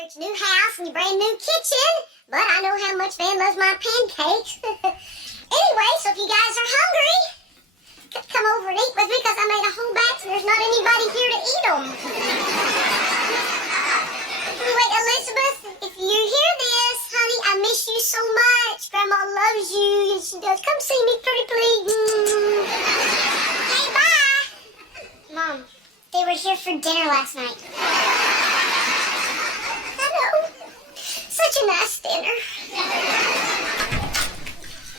after it's new house and your brand new kitchen, but I know how much Van loves my pancakes. Anyway, so if you guys are hungry, come over and eat with me because I made a whole batch and there's not anybody here to eat them. Anyway, Elizabeth, if you hear this, honey, I miss you so much. Grandma loves you. Yes, she does. Come see me, pretty please. Okay, bye. Mom, they were here for dinner last night. I know. Such a nice dinner.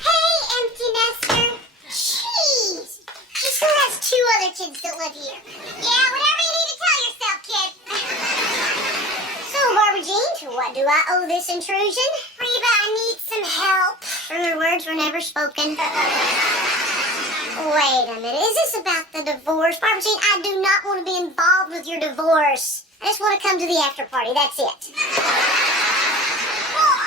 Hey, empty nester. Jeez. She still has 2 other kids that live here. Yeah, whatever you need to tell yourself, kid. So, Barbara Jean, to what do I owe this intrusion? Reba, I need some help. Her words were never spoken. Wait a minute. Is this about the divorce? Barbara Jean, I do not want to be involved with your divorce. I just want to come to the after party. That's it. Well,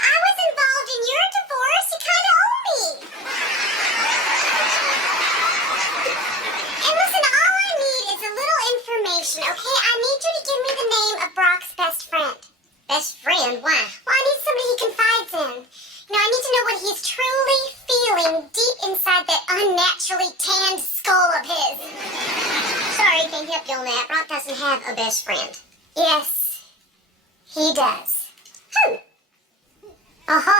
I was involved in your divorce. You kind of owe me. And listen, all I need is a little information, okay? I need you to give me the name of Brock's best friend. Best friend? Why? Well, I need somebody he confides in. You know, I need to know what he's truly feeling deep inside that unnaturally tanned skull of his. Sorry, can't help you on that. Brock doesn't have a best friend. Yes, he does. Who? Oh, no.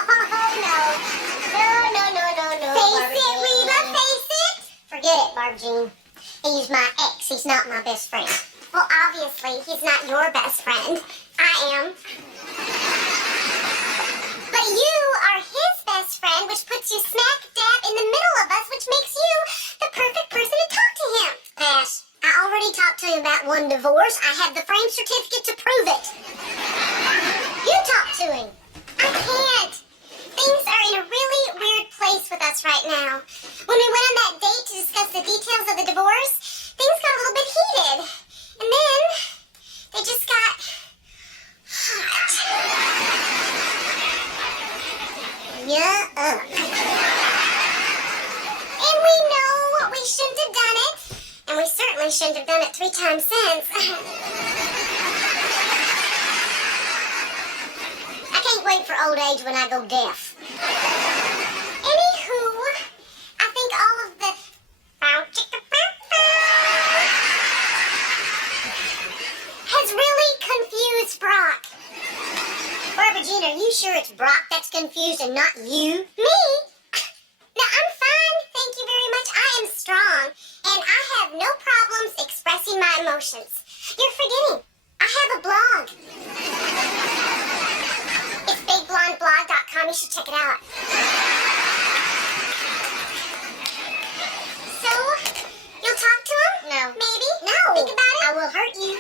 No. Face it, Reba, face it. Forget it, Barb Jean. He's my ex. He's not my best friend. Well, obviously, he's not your best friend. I am. But you are his best friend, which puts you smack dab in the middle of us, which makes you the perfect person to talk to him. Pass. I already talked to him about one divorce. I have the frame certificate to prove it. You talk to him. I can't. Things are in a really weird place with us right now. When we went on that date to discuss the details of the divorce, things got a little bit heated. And then they just got hot. Yeah. And we know we shouldn't have done it. And we certainly shouldn't have done it 3 times since. I can't wait for old age when I go deaf. Anywho, I think all of the has really confused Brock. Barbara Jean, are you sure it's Brock that's confused and not you? Me? No, I'm fine. Thank you very much. I am strong. And I have no problems expressing my emotions. You're forgetting. I have a blog. It's bigblondeblog.com. You should check it out. So, you'll talk to him? No. Maybe? No. Think about it. I will hurt you.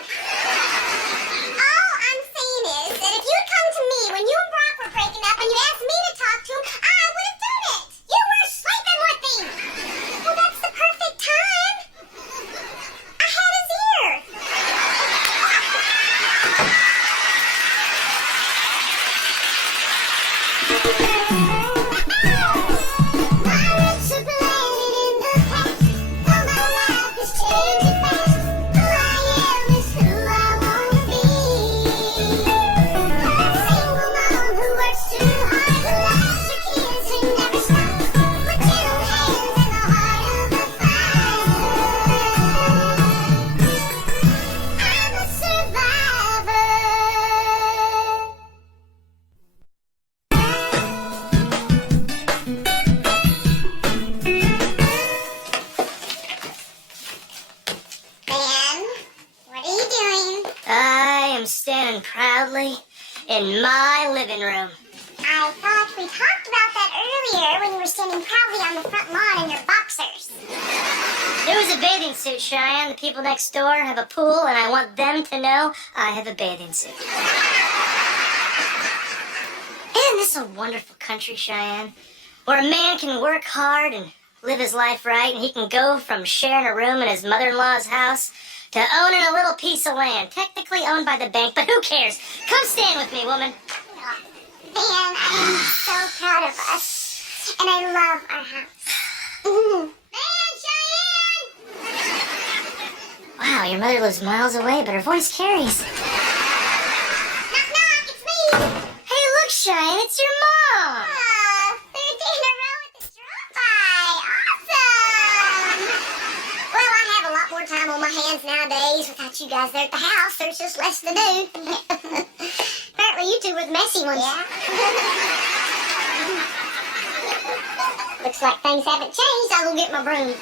All I'm saying is that if you'd come to me when you and Brock were breaking up and you asked me to talk to him, I would have done it. You were sleeping with him. Well, that's the perfect time. I had his ear. Pirates are landed in the past. All my life is changing fast. Who I am is who I want to be. A single mom who works too hard to last her kids and never stops. With gentle hands and the heart of a fighter. I'm a survivor. Man, what are you doing? I am standing proudly in my living room. I thought we talked about that earlier when you were standing proudly on the front lawn in your boxers. There was a bathing suit, Cheyenne. The people next door have a pool, and I want them to know I have a bathing suit. Isn't this a wonderful country, Cheyenne? Where a man can work hard and live his life right, and he can go from sharing a room in his mother-in-law's house to owning a little piece of land, technically owned by the bank, but who cares? Come stand with me, woman. Man, I am so proud of us. And I love our house. Man, Cheyenne! Wow, your mother lives miles away, but her voice carries. Not Cheyenne, it's your mom. Third day in a row with the drop-by. Awesome. Well, I have a lot more time on my hands nowadays without you guys there at the house. There's just less to do. Apparently you two were the messy ones. Yeah. Looks like things haven't changed. I'll go get my broom.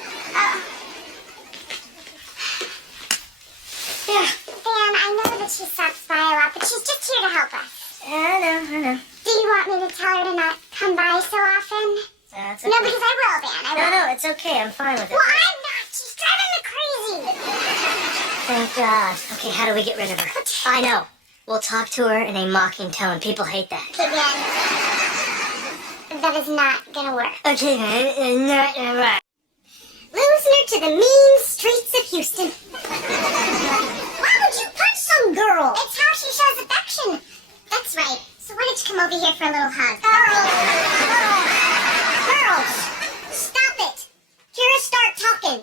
Yeah. Dan, I know that she stops by a lot, but she's just here to help us. I know. Do you want me to tell her to not come by so often? That's No, okay. because I will, Dan. I will. No, it's okay. I'm fine with it. Well, I'm not. She's driving me crazy. Thank God. Okay, how do we get rid of her? I know. We'll talk to her in a mocking tone. People hate that. Okay, Dan. That is not gonna work. Okay, not right. Losing her to the mean streets of Houston. Why would you punch some girl? It's how she shows affection. That's right. So why don't you come over here for a little hug? Girls, stop it. Kyra, start talking.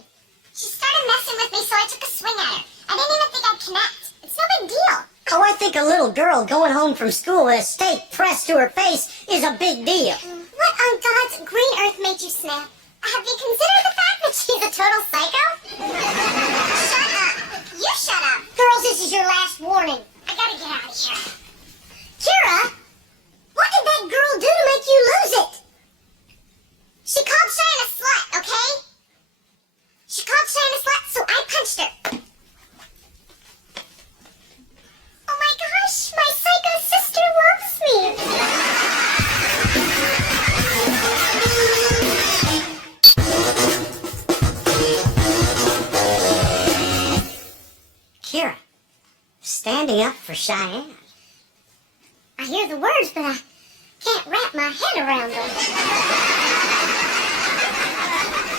She started messing with me, so I took a swing at her. I didn't even think I'd connect. It's no big deal. Oh, I think a little girl going home from school with a steak pressed to her face is a big deal. What on God's green earth made you snap? Have you considered the fact that she's a total psycho? Shut up. You shut up. Girls, this is your last warning. I gotta get out of here. Kyra, what did that girl do to make you lose it? She called Cheyenne a slut, okay? She called Cheyenne a slut, so I punched her. Oh my gosh, my psycho sister loves me. Kyra, standing up for Cheyenne. I hear the words, but I can't wrap my head around them.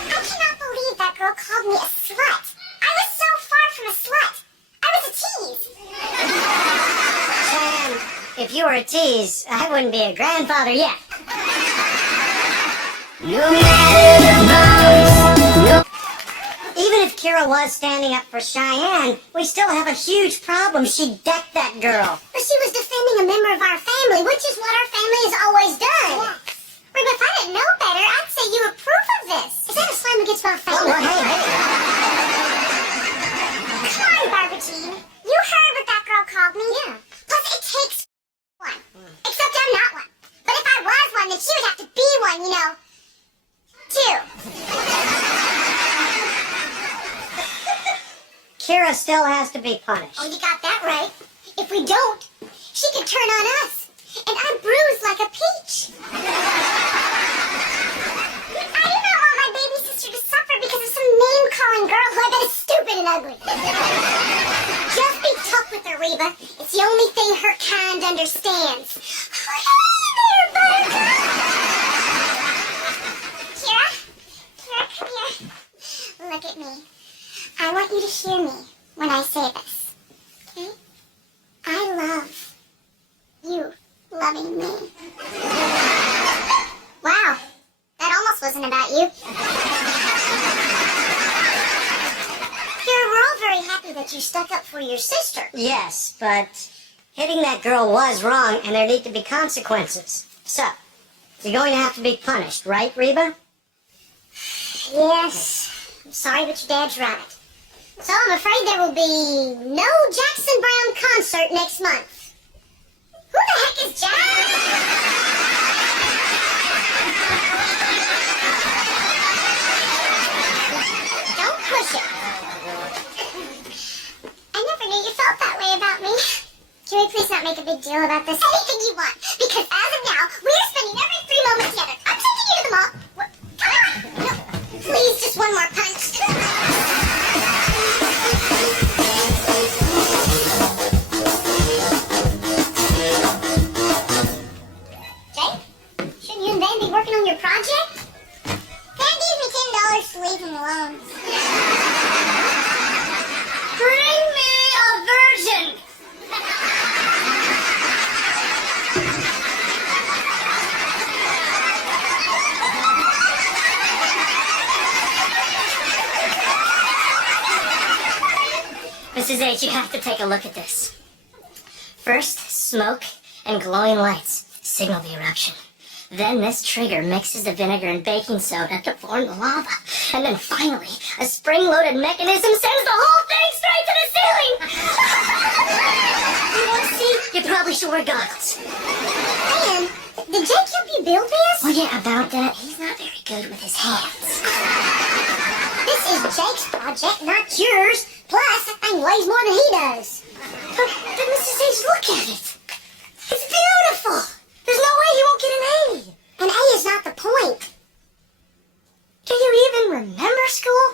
I cannot believe that girl called me a slut. I was so far from a slut. I was a tease. Cheyenne, if you were a tease, I wouldn't be a grandfather yet. No matter the price, Even if Kyra was standing up for Cheyenne, we still have a huge problem. She decked that girl. But she was defending a member of our family, which is what our family has always done. Yes. Reba, if I didn't know better, I'd say you approve of this. Is that a slam against our family? Oh, well, hey. Come on, Barbara-Jean. You heard what that girl called me. Yeah. Plus, it takes one. Except I'm not one. But if I was one, then she would have to be one, you know. Two. Kyra still has to be punished. Oh, you got that right. If we don't, she could turn on us. And I'm bruised like a peach. I do not want my baby sister to suffer because of some name-calling girl who I bet is stupid and ugly. Just be tough with her, Reba. It's the only thing her kind understands. Hey there, Buttercup! Kyra? Kyra, come here. Look at me. I want you to hear me when I say this, okay? I love you loving me. Wow, that almost wasn't about you. Kyra, we're all very happy that you stuck up for your sister. Yes, but hitting that girl was wrong, and there need to be consequences. So, you're going to have to be punished, right, Reba? Yes, I'm sorry, but your dad's right. So I'm afraid there will be no Jackson Brown concert next month. Who the heck is Jack? Don't push it. I never knew you felt that way about me. Can we please not make a big deal about this? Anything you want, because as of now, we're spending every free moment together. I'm taking you to the mall. What? Come on. No, please, just one more punch. Shouldn't you and Ben be working on your project? Ben gave me $10 to leave him alone. Bring me a virgin. Mrs. H, you have to take a look at this. First, smoke and glowing lights. signal the eruption. Then this trigger mixes the vinegar and baking soda to form the lava. And then finally, a spring-loaded mechanism sends the whole thing straight to the ceiling! You want to see? You probably should wear goggles. Man, did Jake help you build this? Well, yeah, about that, he's not very good with his hands. This is Jake's project, not yours. Plus, that thing weighs more than he does. But Mrs. H, look at it. It's beautiful. There's no way he won't get an A. An A is not the point. Do you even remember school?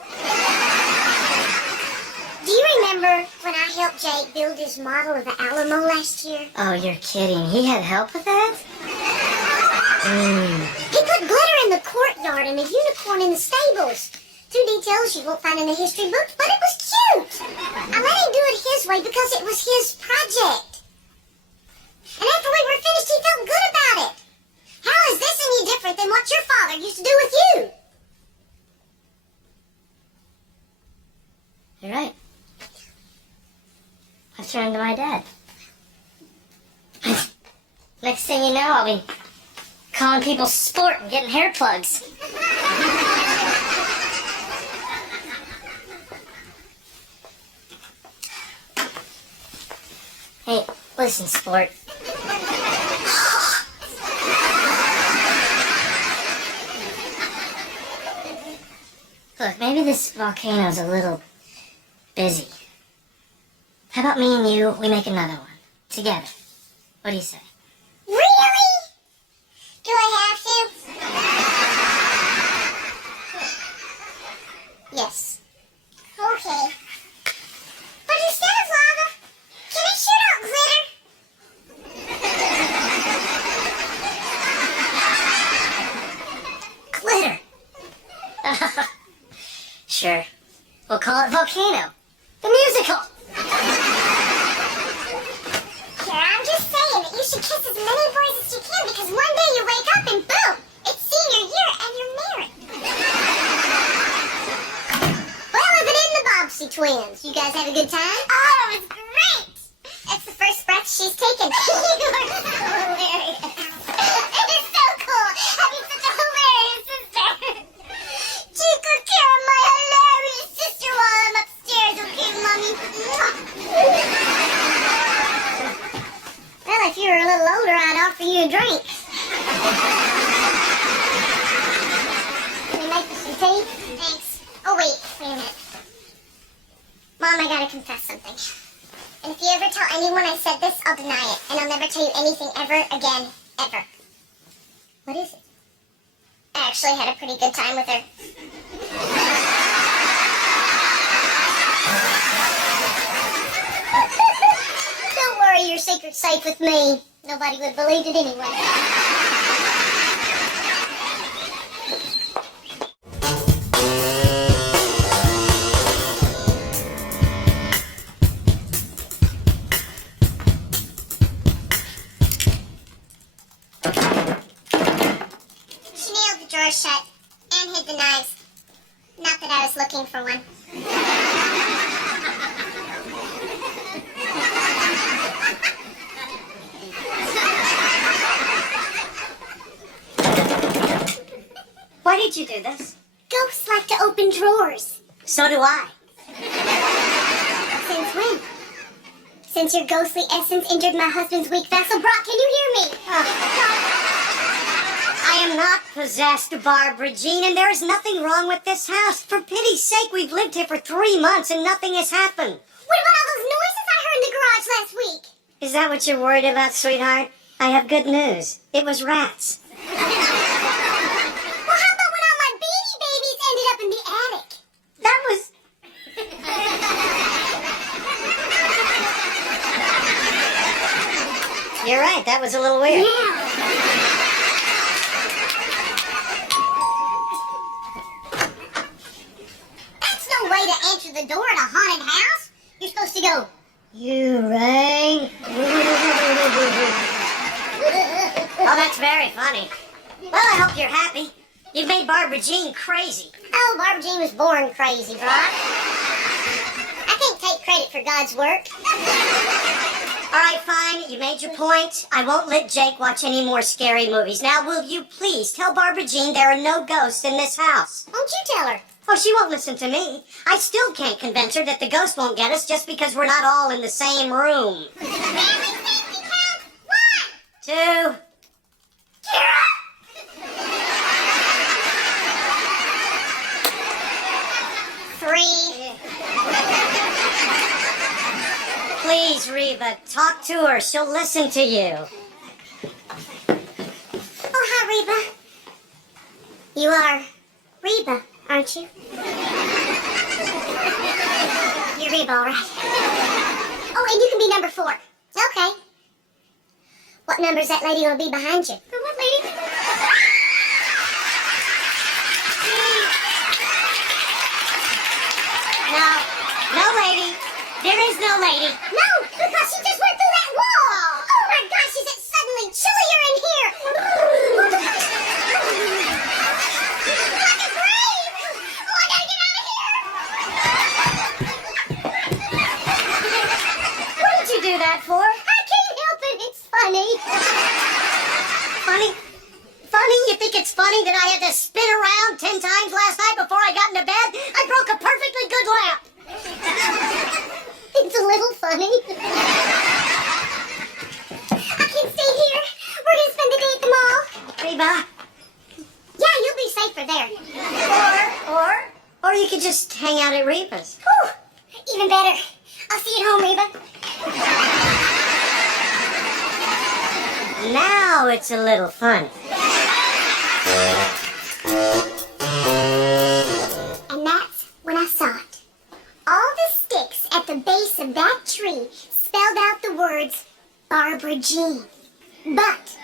Do you remember when I helped Jake build his model of the Alamo last year? Oh, you're kidding. He had help with that? He put glitter in the courtyard and a unicorn in the stables. 2 details you won't find in the history books, but it was cute. I let him do it his way because it was his project. And after we were finished, he felt good about it. How is this any different than what your father used to do with you? You're right. I've turned into my dad. Next thing you know, I'll be calling people sport and getting hair plugs. Hey, listen, sport. Look, maybe this volcano's a little busy. How about me and you, we make another one? Together. What do you say? Really? Do I have to? Yes. Okay. But instead of lava, can I shoot out glitter? Glitter. Sure. We'll call it Volcano. The musical. Kyra, I'm just saying that you should kiss as many boys as you can because one day you wake up and boom, it's senior year and you're married. Well, if it isn't the Bobbsey twins, you guys have a good time? Oh, it was great. That's the first breath she's taken. You are so hilarious. It is so cool having such a hilarious sister. Chica Kyra, my hilarious sister while I'm upstairs, okay, Mommy? Well, if you were a little older, I'd offer you a drink. Can we make you some tea? Thanks. Oh, wait a minute. Mom, I gotta confess something. And if you ever tell anyone I said this, I'll deny it. And I'll never tell you anything ever again, ever. What is it? I actually had a pretty good time with her. Don't worry, your secret's safe with me. Nobody would believe it anyway. She nailed the drawer shut and hid the knives. Not that I was looking for one. Why did you do this? Ghosts like to open drawers. So do I. Since when? Since your ghostly essence injured my husband's weak vessel. Brock, can you hear me? I am not possessed, Barbara Jean, and there is nothing wrong with this house. For pity's sake, we've lived here for 3 months and nothing has happened. What about all those noises I heard in the garage last week? Is that what you're worried about, sweetheart? I have good news. It was rats. Well, how about when all my baby babies ended up in the attic? That was... You're right, that was a little weird. Yeah. That's no way to answer the door at a haunted house. You're supposed to go, You rang? Oh, that's very funny. Well, I hope you're happy. You've made Barbara Jean crazy. oh, Barbara Jean was born crazy, Brock. I can't take credit for God's work. All right, fine. You made your point. I won't let Jake watch any more scary movies. Now, will you please tell Barbara Jean there are no ghosts in this house? Won't you tell her? Oh, she won't listen to me. I still can't convince her that the ghost won't get us just because we're not all in the same room. Family safety count. 1, 2. Kyra. 3. Please, Reba, talk to her. She'll listen to you. Oh, hi, Reba. You are Reba, aren't you? You're Reba, all right. Oh, and you can be number 4. Okay. What number's that lady gonna be behind you? The what lady? No, lady. There is no lady. No, because she just went through that wall. Oh my gosh, is it suddenly chillier in here? Like a grave. Oh, I gotta get out of here. What did you do that for? I can't help it. It's funny. Funny? Funny? You think it's funny that I had to spin around 10 times last night before I got into bed? I broke a perfectly good lamp. It's a little funny. I can stay here. We're gonna spend the day at the mall. Reba? Yeah, you'll be safer there. Or you could just hang out at Reba's. Whew, even better. I'll see you at home, Reba. Now it's a little fun. And that's when I saw it. All the sticks at the base of that tree spelled out the words Barbara Jean. But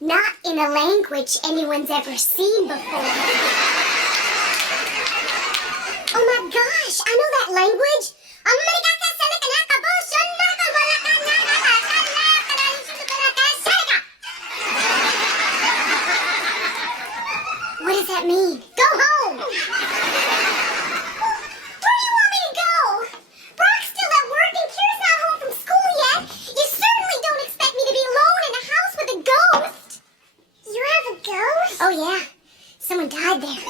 not in a language anyone's ever seen before. Oh my gosh, I know that language. What does that mean? Go home! Where do you want me to go? Brock's still at work and Kyra's not home from school yet. You certainly don't expect me to be alone in a house with a ghost. You have a ghost? Oh yeah, someone died there.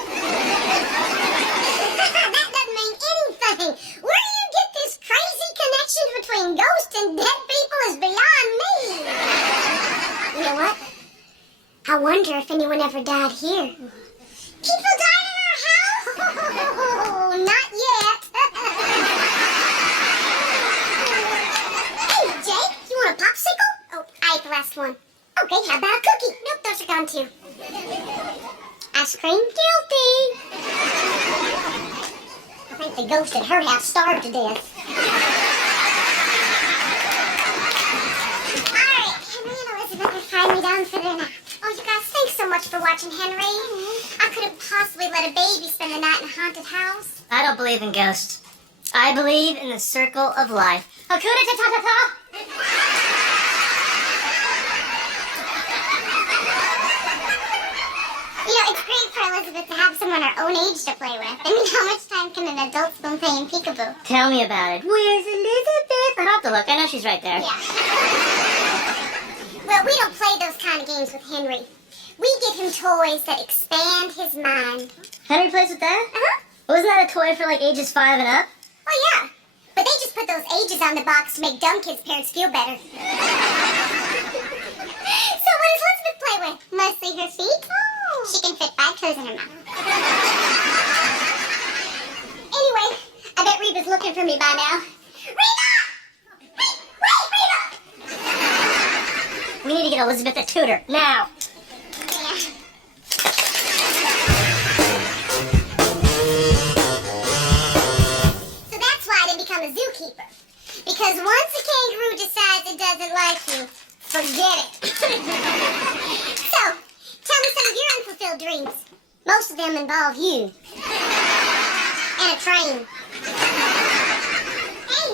That doesn't mean anything. Where do you get this crazy connection between ghosts and dead people is beyond me. You know what? I wonder if anyone ever died here. People died in our house? Oh, not yet. Hey, Jake, you want a popsicle? Oh, I ate the last one. Okay, how about a cookie? Nope, those are gone too. Ice cream? Guilty. I think the ghost at her house starved to death. All right, Henry and Elizabeth are finally down for their nap. Oh, you guys, thanks so much for watching, Henry. I couldn't possibly let a baby spend the night in a haunted house. I don't believe in ghosts. I believe in the circle of life. Hakuna Matata. You know, it's great for Elizabeth to have someone her own age to play with. I mean, how much time can an adult spend playing peekaboo? Tell me about it. Where's Elizabeth? I don't have to look. I know she's right there. Yeah. Well, we don't play those kind of games with Henry. We get him toys that expand his mind. Henry plays with that? Uh-huh. Wasn't that a toy for like ages 5 and up? Oh, yeah. But they just put those ages on the box to make dumb kids' parents feel better. So what does Elizabeth play with? Mostly her feet? Oh. She can fit 5 toes in her mouth. Anyway, I bet Reba's looking for me by now. Reba! Hey, wait, Reba! We need to get Elizabeth a tutor now. Yeah. So that's why I didn't become a zookeeper. Because once a kangaroo decides it doesn't like you, forget it. So, tell me some of your unfulfilled dreams. Most of them involve you. And a train. Hey!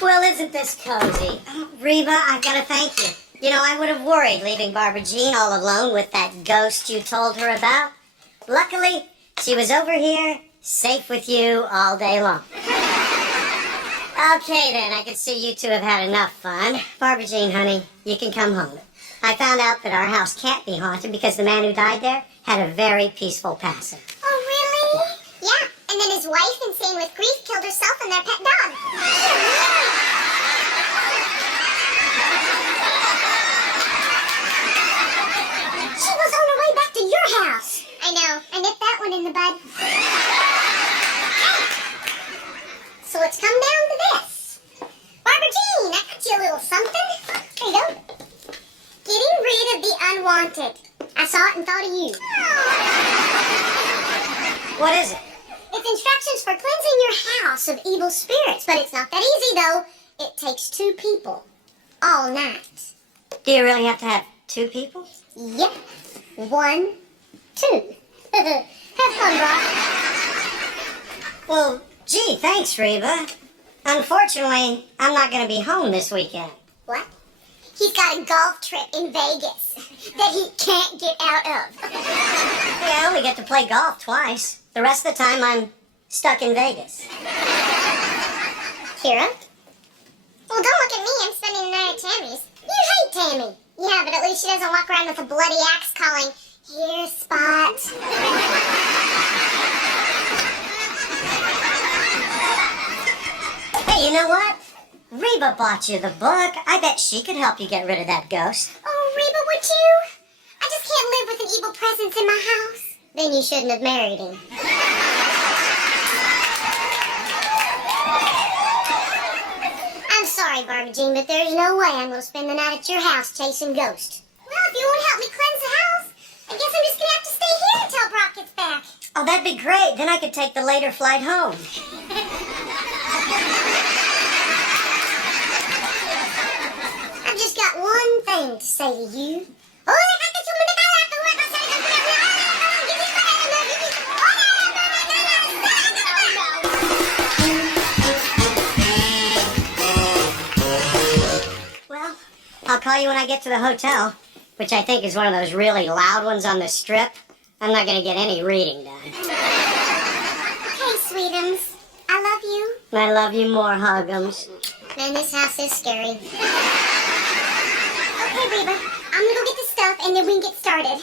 Well, isn't this cozy? Reba, I've got to thank you. You know, I would have worried leaving Barbara Jean all alone with that ghost you told her about. Luckily, she was over here, safe with you all day long. Okay, then. I can see you two have had enough fun. Barbara Jean, honey, you can come home. I found out that our house can't be haunted because the man who died there had a very peaceful passing. Oh, really? Yeah, and then his wife, insane with grief, killed herself and their pet dog. She was on her way back to your house. I know. I nipped that one in the bud. So it's come down to this. Barbara Jean, I got you a little something. Here you go. Getting rid of the unwanted. I saw it and thought of you. What is it? It's instructions for cleansing your house of evil spirits, but it's not that easy, though. It takes 2 people. All night. Do you really have to have 2 people? Yep. 1, 2. Have fun, Brock. Well, gee, thanks, Reba. Unfortunately, I'm not going to be home this weekend. What? He's got a golf trip in Vegas that he can't get out of. Hey, I only get to play golf twice. The rest of the time, I'm stuck in Vegas. Kyra? Well, don't look at me. I'm spending the night at Tammy's. You hate Tammy. Yeah, but at least she doesn't walk around with a bloody axe calling, "Here, Spot." Hey, you know what? Reba bought you the book. I bet she could help you get rid of that ghost. Oh, Reba, would you? I just can't live with an evil presence in my house. Then you shouldn't have married him. I'm sorry, Barbara Jean, but there's no way I'm going to spend the night at your house chasing ghosts. Well, if you won't help me cleanse the house, I guess I'm just going to have to stay here until Brock gets back. Oh, that'd be great. Then I could take the later flight home. I've just got one thing to say to you. Well, I'll call you when I get to the hotel, which I think is one of those really loud ones on the strip. I'm not going to get any reading done. Okay, sweetums. I love you. I love you more, Huggums. Man, this house is scary. Okay, Reba. I'm gonna go get the stuff and then we can get started.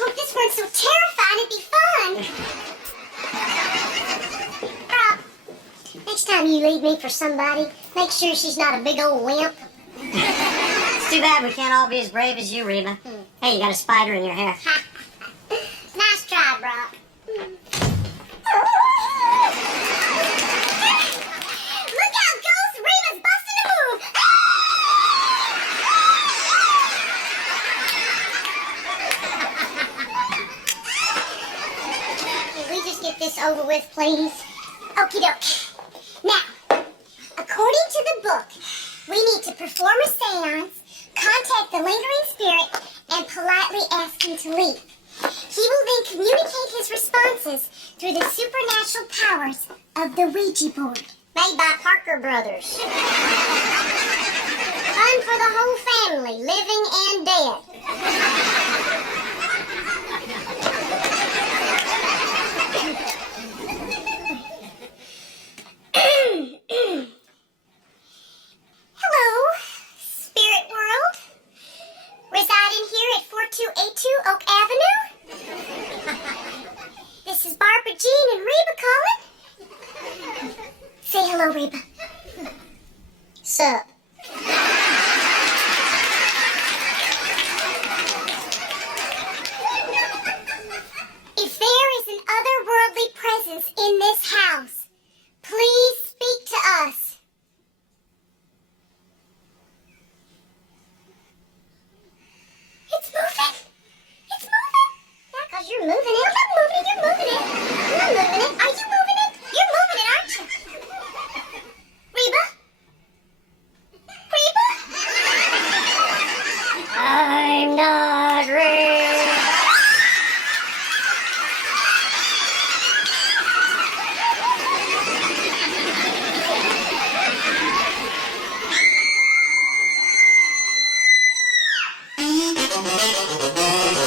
Oh, this one's so terrifying. It'd be fun. Rob, next time you leave me for somebody, make sure she's not a big old wimp. It's too bad we can't all be as brave as you, Reba. Hey, you got a spider in your hair. Nice try, Brock. Look out, Ghost! Reba's busting a move! Can we just get this over with, please? Okie doke. Now, according to the book, we need to perform a seance, contact the lingering spirit, and politely ask him to leave. He will then communicate his responses through the supernatural powers of the Ouija board. Made by Parker Brothers. Fun for the whole family, living and dead. Hello, spirit world. Residing here at 4282 Oak Avenue. This is Barbara Jean and Reba calling. Say hello, Reba. Sup? If there is an otherworldly presence in this house, please speak to us. It's moving. It's moving. Yeah, 'cause you're moving it. I'm not moving it. You're moving it. I'm not moving it. Are you moving it? You're moving it, aren't you? Reba? Reba? I'm not ready.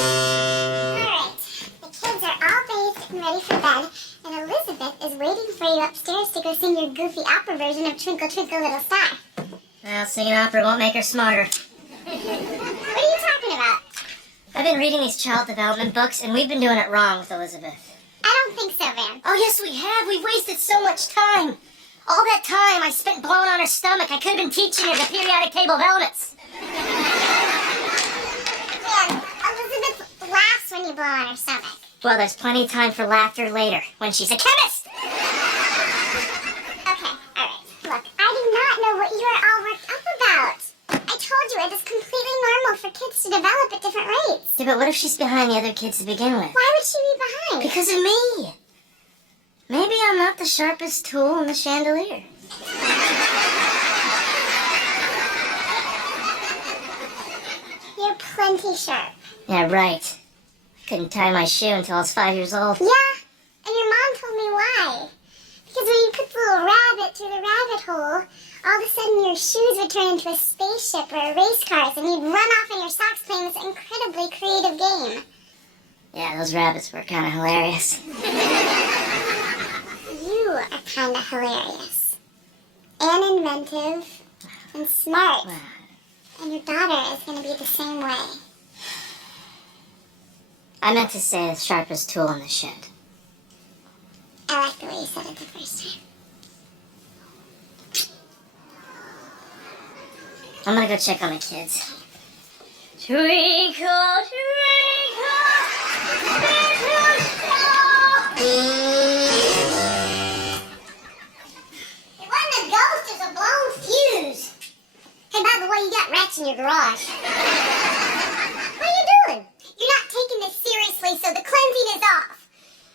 Alright. The kids are all bathed and ready for bed, and Elizabeth Elizabeth is waiting for you upstairs to go sing your goofy opera version of Twinkle Twinkle Little Star. Well, singing opera won't make her smarter. What are you talking about? I've been reading these child development books, and we've been doing it wrong with Elizabeth. I don't think so, Van. Oh, yes, we have. We've wasted so much time. All that time I spent blowing on her stomach, I could have been teaching her the periodic table of elements. Van, Elizabeth laughs when you blow on her stomach. Well, there's plenty of time for laughter later, when she's a chemist. Okay, alright. Look, I do not know what you are all worked up about. I told you it is completely normal for kids to develop at different rates. Yeah, but what if she's behind the other kids to begin with? Why would she be behind? Because of me. Maybe I'm not the sharpest tool in the chandelier. You're plenty sharp. Yeah, right. I couldn't tie my shoe until I was 5 years old. Yeah, and your mom told me why. Because when you put the little rabbit through the rabbit hole, all of a sudden your shoes would turn into a spaceship or a race cars, and you'd run off in your socks playing this incredibly creative game. Yeah, those rabbits were kind of hilarious. You are kind of hilarious. And inventive. And smart. And your daughter is going to be the same way. I meant to say the sharpest tool in the shed. I like the way you said it the first time. I'm gonna go check on the kids. Twinkle, twinkle, little star. It wasn't a ghost, it was a blown fuse. Hey, by the way, you got rats in your garage. What are you doing? You're not taking this seriously, so the cleansing is off.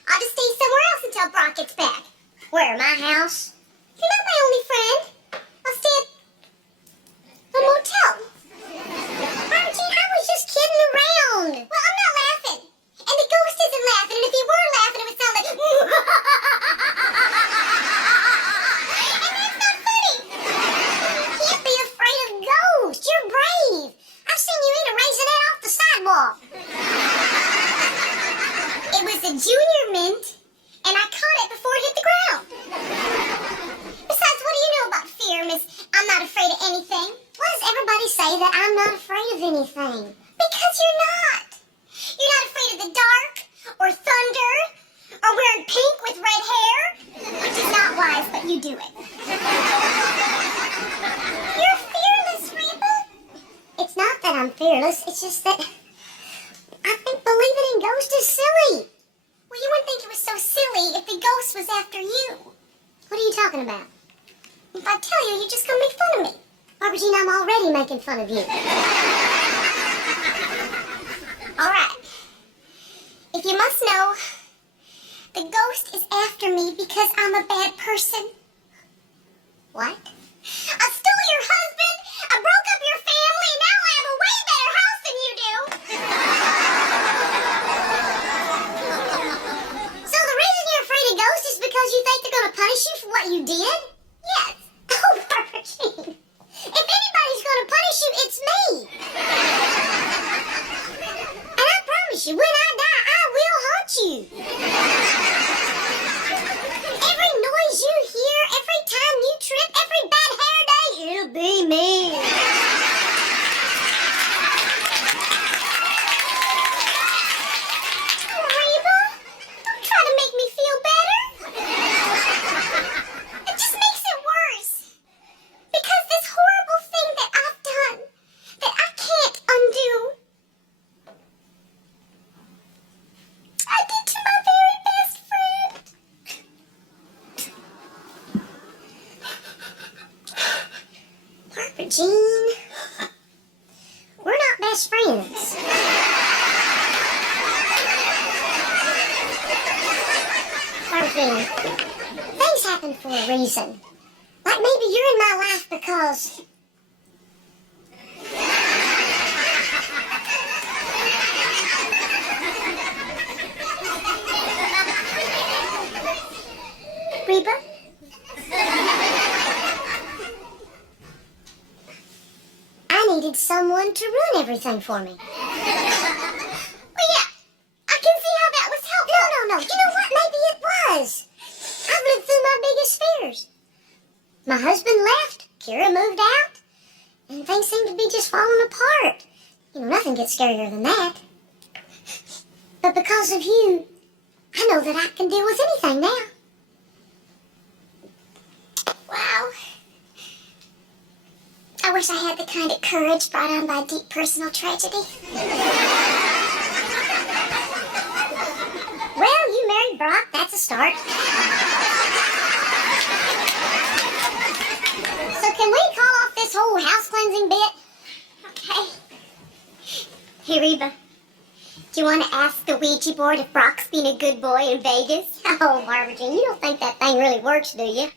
I'll just stay somewhere else until Brock gets back. Where, my house? You're not my only friend. I'll stay at a motel. Archie, I was just kidding around. Well, I'm not laughing. And the ghost isn't laughing. And if he were laughing, it would sound like... And that's not funny. You can't be afraid of ghosts. You're brave. I've seen you eat a raisinette off the sidewalk. It was a junior mint, and I caught it before it hit the ground. Besides, what do you know about fear, Miss I'm not afraid of anything? Why does everybody say that I'm not afraid of anything? Because you're not. You're not afraid of the dark, or thunder, or wearing pink with red hair, which is not wise, but you do it. You're fearless, Reba. It's not that I'm fearless, it's just that I think believing in ghosts is silly. Well, you wouldn't think it was so silly if the ghost was after you. What are you talking about? If I tell you, you're just gonna make fun of me. Barbara I'm already making fun of you. All right. If you must know, the ghost is after me because I'm a bad person. What? I stole your husband, I broke up your family, and now I have a way better house than you do. So the reason you're afraid of ghosts is because you think they're going to punish you for what you did? Yes. Oh, Virgin. If anybody's going to punish you, it's me. And I promise you, when I die, I will haunt you. Every noise you hear, every time you trip, every bad hair day, it'll be me. Reba, don't try to make me feel better. It just makes it worse. Because this horrible thing that I've done, that I can't undo, I did to my very best friend. Barbara Jean, we're not best friends. Barbara Jean, things happen for a reason. Like maybe you're in my life because... Reba? I needed someone to ruin everything for me. Well, yeah, I can see how that was helpful. No. You know what? Maybe it was. lived through my biggest fears. My husband left, Kyra moved out, and things seem to be just falling apart. You know, nothing gets scarier than that. But because of you, I know that I can deal with anything now. Wow. I wish I had the kind of courage brought on by deep personal tragedy. Well, you married Brock. That's a start. So can we call off this whole house cleansing bit? Okay. Hey, Reba. Do you want to ask the Ouija board if Brock's been a good boy in Vegas? Oh, Barbara Jean, you don't think that thing really works, do you?